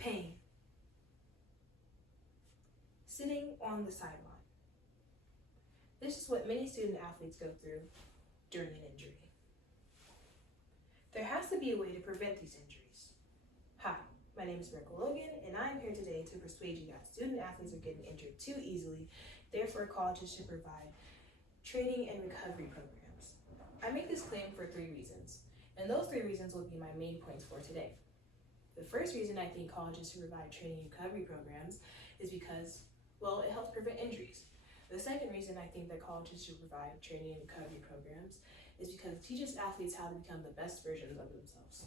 pain, sitting on the sideline. This is what many student athletes go through during an injury. There has to be a way to prevent these injuries. Hi, my name is Miracle Logan, and I'm here today to persuade you that student athletes are getting injured too easily, therefore colleges should provide training and recovery programs. I make this claim for 3 reasons, and those 3 reasons will be my main points for today. The first reason I think colleges should provide training and recovery programs is because, well, it helps prevent injuries. The second reason I think that colleges should provide training and recovery programs is because it teaches athletes how to become the best versions of themselves.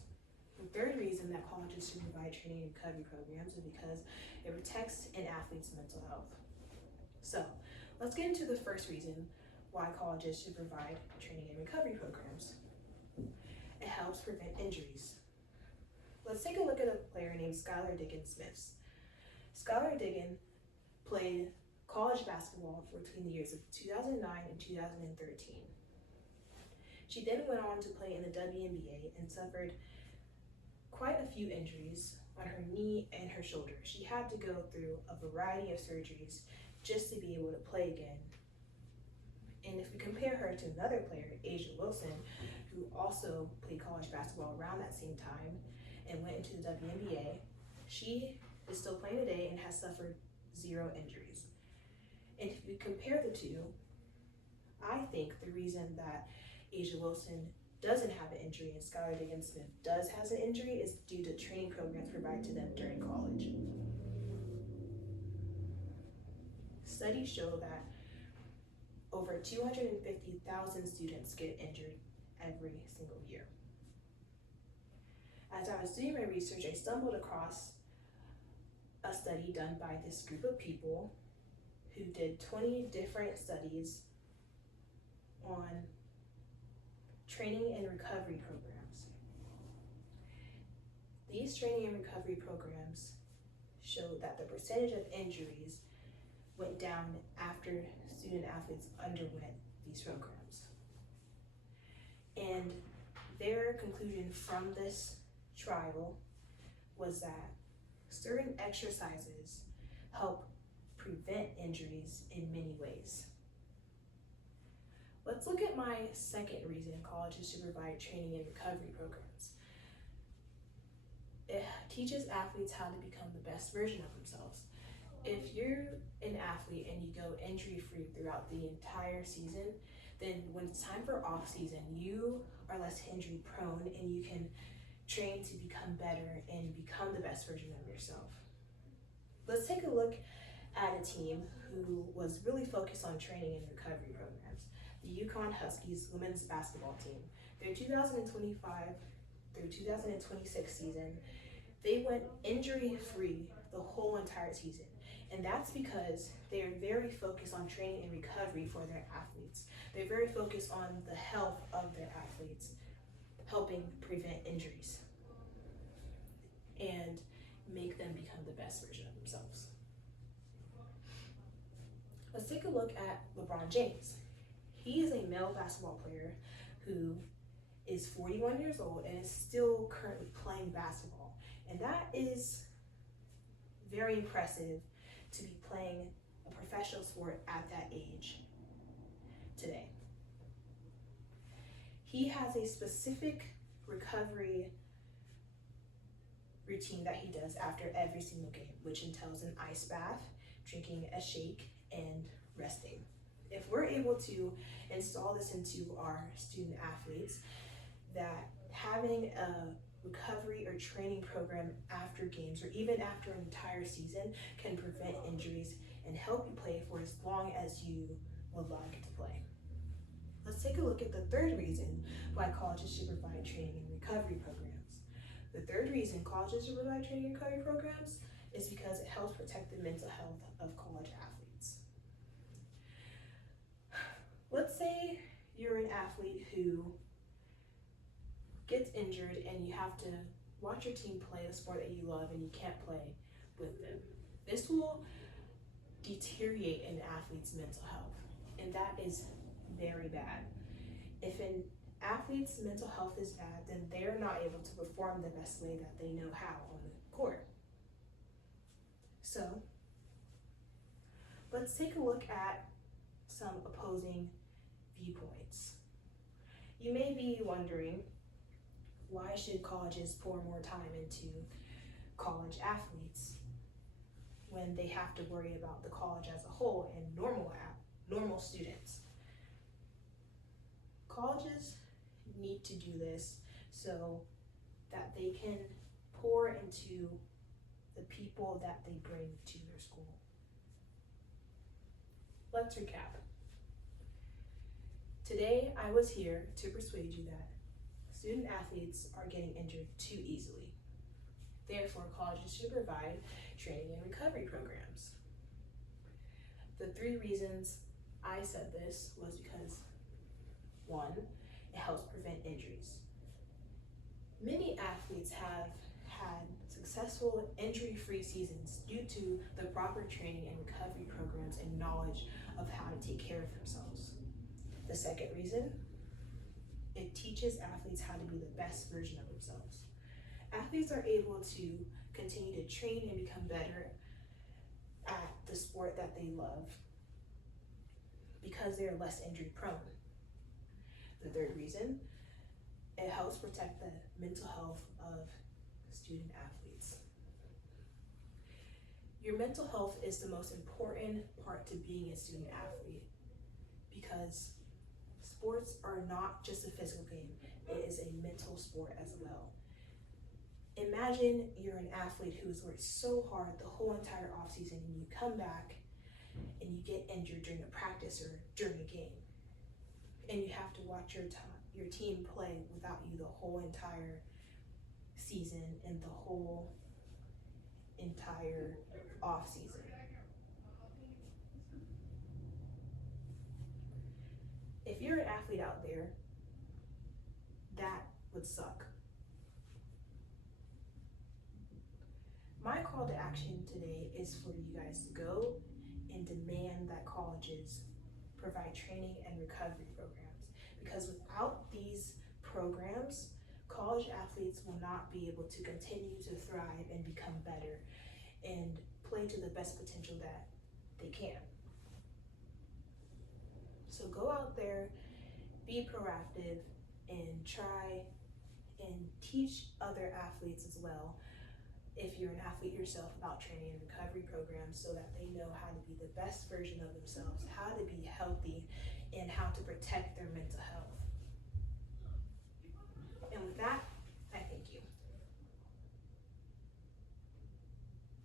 The third reason that colleges should provide training and recovery programs is because it protects an athlete's mental health. So, let's get into the first reason why colleges should provide training and recovery programs. It helps prevent injuries. Let's take a look at a player named Skylar Diggins-Smith. Skylar Diggins played college basketball between the years of 2009 and 2013. She then went on to play in the WNBA and suffered quite a few injuries on her knee and her shoulder. She had to go through a variety of surgeries just to be able to play again. And if we compare her to another player, A'ja Wilson, who also played college basketball around that same time and went into the WNBA, she is still playing today and has suffered 0 injuries. And if we compare the two, I think the reason that A'ja Wilson doesn't have an injury and Skylar Diggins-Smith has an injury is due to training programs provided to them during college. Studies show that over 250,000 students get injured every single year. As I was doing my research, I stumbled across a study done by this group of people who did 20 different studies on training and recovery programs. These training and recovery programs showed that the percentage of injuries went down after student athletes underwent these programs. And their conclusion from this trial was that certain exercises help prevent injuries in many ways. Let's look at my second reason colleges should provide training and recovery programs. It teaches athletes how to become the best version of themselves. If you're an athlete and you go injury-free throughout the entire season, then when it's time for off-season, you are less injury-prone and you can train to become better and become the best version of yourself. Let's take a look at a team who was really focused on training and recovery programs. The UConn Huskies women's basketball team. Their 2025 through 2026 season, they went injury-free the whole entire season. And that's because they are very focused on training and recovery for their athletes. They're very focused on the health of their athletes, helping prevent injuries and make them become the best version of themselves. Let's take a look at LeBron James. He is a male basketball player who is 41 years old and is still currently playing basketball. And that is very impressive to be playing a professional sport at that age today. He has a specific recovery routine that he does after every single game, which entails an ice bath, drinking a shake, and resting. If we're able to install this into our student athletes, that having a recovery or training program after games or even after an entire season can prevent injuries and help you play for as long as you would like to play. Let's take a look at the third reason why colleges should provide training and recovery programs. The third reason colleges should provide training and recovery programs is because it helps protect the mental health of college athletes. Let's say you're an athlete who gets injured and you have to watch your team play a sport that you love and you can't play with them. This will deteriorate an athlete's mental health, and that is very bad. If an athlete's mental health is bad, then they're not able to perform the best way that they know how on the court. let's take a look at some opposing viewpoints. You may be wondering, why should colleges pour more time into college athletes when they have to worry about the college as a whole and normal students? Colleges need to do this so that they can pour into the people that they bring to their school. Let's recap. Today, I was here to persuade you that student athletes are getting injured too easily. Therefore, colleges should provide training and recovery programs. The 3 reasons I said this was because, 1, it helps prevent injuries. Many athletes have had successful injury-free seasons due to the proper training and recovery programs and knowledge of how to take care of themselves. The 2nd reason, it teaches athletes how to be the best version of themselves. Athletes are able to continue to train and become better at the sport that they love because they are less injury prone. The 3rd reason, it helps protect the mental health of student athletes. Your mental health is the most important part to being a student athlete because sports are not just a physical game, it is a mental sport as well. Imagine you're an athlete who has worked so hard the whole entire offseason and you come back and you get injured during a practice or during a game. And you have to watch your team play without you the whole entire season and the whole entire off season. If you're an athlete out there, that would suck. My call to action today is for you guys to go and demand that colleges provide training and recovery programs, because without these programs, college athletes will not be able to continue to thrive and become better and play to the best potential that they can. So go out there, be proactive, and try and teach other athletes as well, if you're an athlete yourself, about training and recovery programs so that they know how to be the best version of themselves, how to be healthy, and how to protect their mental health. And with that,